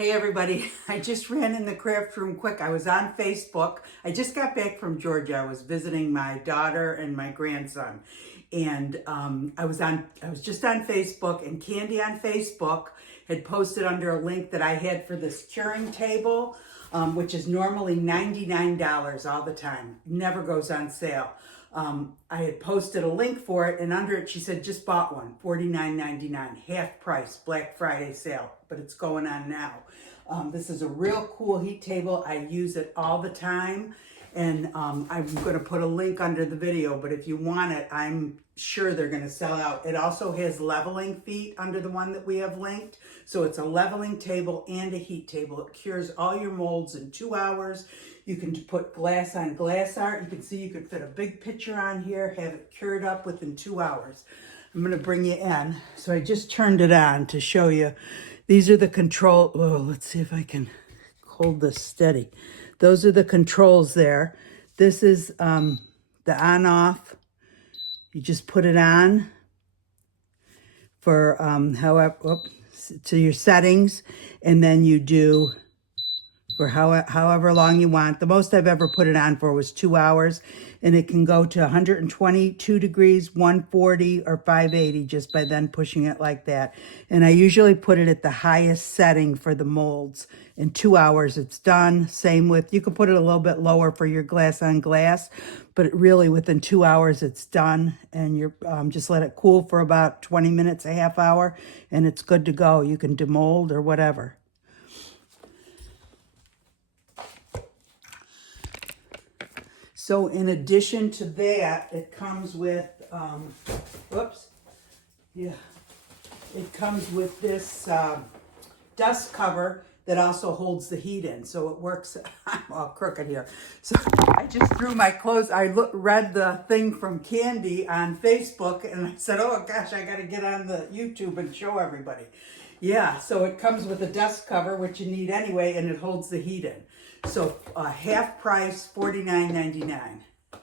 Hey everybody, I just ran in the craft room quick. I was on Facebook. I just got back from Georgia. I was visiting my daughter and my grandson. And I was just on Facebook, and Candy on Facebook had posted under a link that I had for this curing table, which is normally $99 all the time. Never goes on sale. I had posted a link for it, and under it she said just bought one, $49.99, half price, Black Friday sale, but it's going on now. This is a real cool heat table. I use it all the time, and I'm going to put a link under the video, but if you want it, I'm sure they're going to sell out. It also has leveling feet under the one that we have linked, so it's a leveling table and a heat table. It cures all your molds in 2 hours. You can put glass on glass art. You can see you could fit a big picture on here, have it cured up within 2 hours. I'm going to bring you in. So I just turned it on to show you. These are the control. Oh, let's see if I can hold this steady. Those are the controls there. This is the on off. You just put it on for to your settings, and then you do for however long you want. The most I've ever put it on for was 2 hours, and it can go to 122 degrees, 140, or 580 just by then pushing it like that. And I usually put it at the highest setting for the molds. In 2 hours, it's done. Same with, you can put it a little bit lower for your glass on glass, but really within 2 hours, it's done. And you're just let it cool for about 20 minutes, a half hour, and it's good to go. You can demold or whatever. So in addition to that, it comes with, it comes with this dust cover that also holds the heat in. So it works, I'm all crooked here. So I just threw my clothes, read the thing from Candy on Facebook, and I said, oh gosh, I gotta get on the YouTube and show everybody. Yeah, so it comes with a dust cover, which you need anyway, and it holds the heat in. So half price, $49.99.